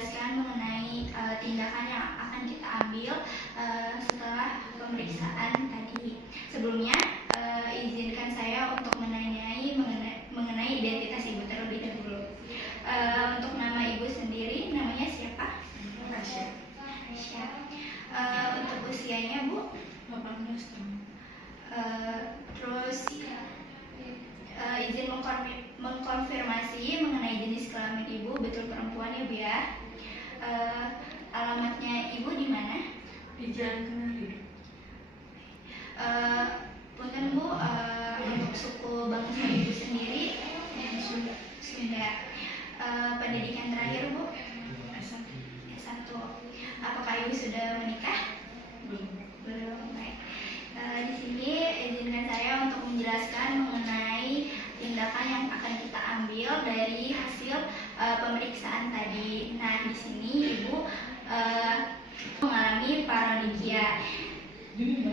menjelaskan mengenai tindakan yang akan kita ambil setelah pemeriksaan tadi. Sebelumnya, izinkan saya untuk menanyai mengenai identitas ibu terlebih dahulu. Untuk nama ibu sendiri, namanya siapa? Aisyah. Untuk usianya, Bu? 18 tahun. Terus izin mengkonfirmasi mengenai jenis kelamin ibu, betul perempuan ya Bu ya. Alamatnya ibu di mana? Di Jalan Kenari. Punten Bu, untuk suku bangsa ibu sendiri Sunda. Pendidikan terakhir Bu? S1. Apakah ibu sudah menikah? Belum. Baik. Di sini izinkan saya untuk menjelaskan mengenai tindakan yang akan kita ambil dari hasil pemeriksaan tadi. Nah, di sini ibu mengalami paronikia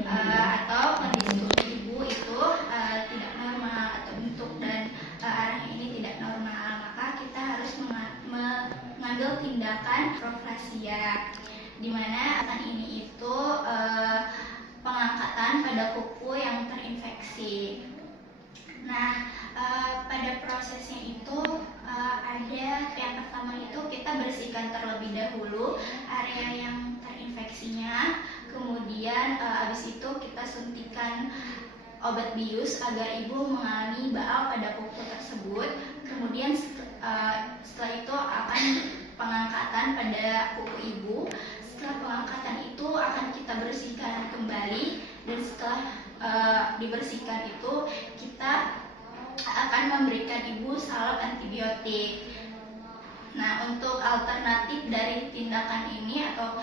atau kondisi tubuh ibu itu tidak normal atau bentuk dan arahnya ini tidak normal, maka kita harus mengambil tindakan proplasia, di mana akan ini itu pengangkatan pada kuku yang terinfeksi. Nah, pada prosesnya itu ada yang pertama itu kita bersihkan terlebih dahulu area yang terinfeksinya, kemudian habis itu kita suntikan obat bius agar ibu mengalami baal pada kuku tersebut. Kemudian setelah itu akan pengangkatan pada kuku ibu. Setelah pengangkatan itu akan kita bersihkan kembali, dan setelah dibersihkan itu kita akan memberikan ibu salep antibiotik. Nah, untuk alternatif dari tindakan ini atau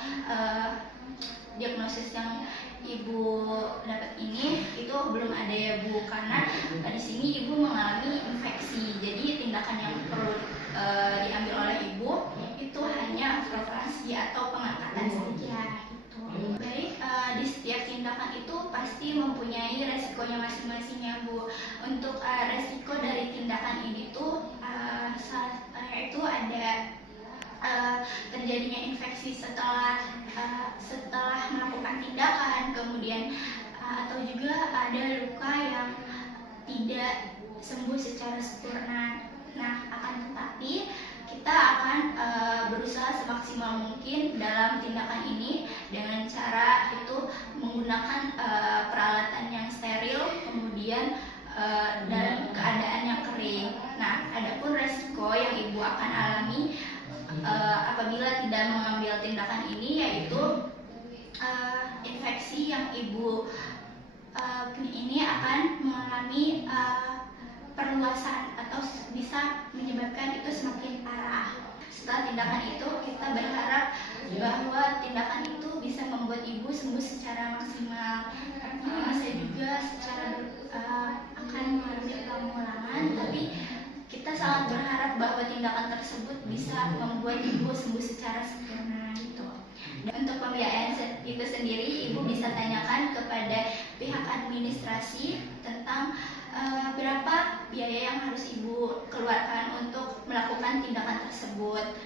diagnosis yang ibu dapat ini itu belum ada ya Bu, karena di sini ibu mengalami infeksi. Jadi tindakan yang perlu diambil oleh ibu itu hanya proplasi atau pengangkatan saja gitu. Baik, di setiap tindakan itu pasti mempunyai resikonya masing-masing ya Bu. Untuk resiko dari tindakan ini tuh itu ada terjadinya infeksi setelah melakukan tindakan, kemudian atau juga ada luka yang tidak sembuh secara sempurna. Nah, akan tetapi kita akan berusaha semaksimal mungkin dalam tindakan ini dengan cara itu menggunakan peralatan yang steril, kemudian dalam keadaan yang kering. Nah, adapun resiko yang ibu akan alami apabila tidak mengambil tindakan ini yaitu infeksi yang ibu ini akan mengalami perluasan atau bisa menyebabkan itu semakin parah. Setelah tindakan itu kita berharap bahwa tindakan itu bisa membuat ibu sembuh secara maksimal. Saya juga secara akan mengambil pengulangan, tapi kita sangat berharap bahwa tindakan tersebut bisa membuat ibu sembuh secara sempurna gitu. Dan untuk pembiayaan itu sendiri, ibu bisa tanyakan kepada pihak administrasi tentang berapa biaya yang harus ibu keluarkan untuk melakukan tindakan tersebut.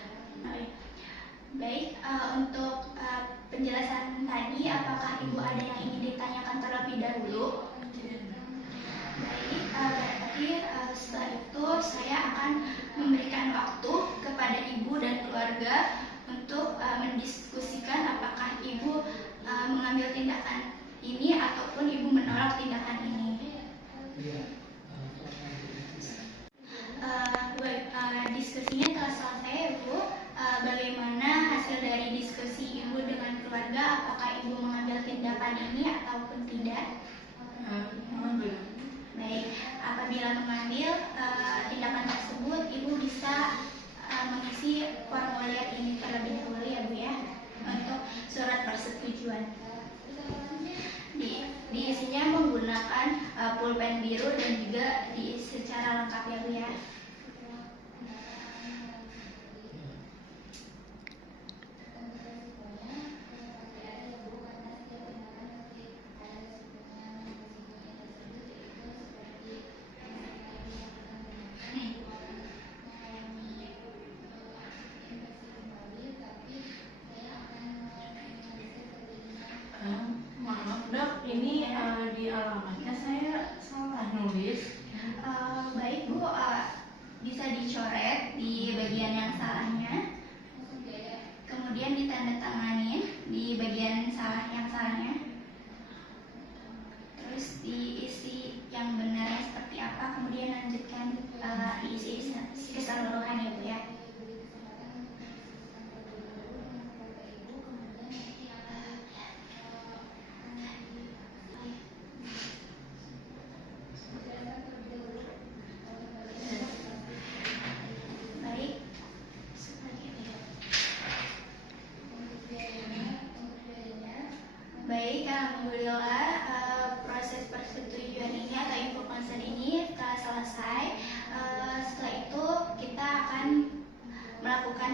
Baik, untuk penjelasan tadi, apakah ibu ada yang ingin ditanyakan terlebih dahulu? Baik, berarti setelah itu saya akan memberikan waktu kepada ibu dan keluarga untuk mendiskusikan apakah ibu mengambil tindakan ini ataupun ibu menolak tindakan ini. Diskusinya telah selesai, Bu. Bagaimana hasil dari diskusi ibu dengan keluarga? Apakah ibu mengambil tindakan ini ataupun tidak? Mengambil. Baik, apabila mengambil tindakan tersebut, ibu bisa mengisi formulir ini terlebih dahulu ya Bu ya, untuk surat persetujuan. Diisinya menggunakan pulpen biru dan juga diisi secara lengkap ya Bu ya.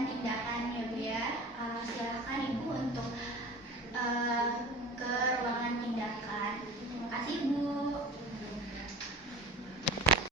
tindakan ya Bu ya. Silakan Ibu untuk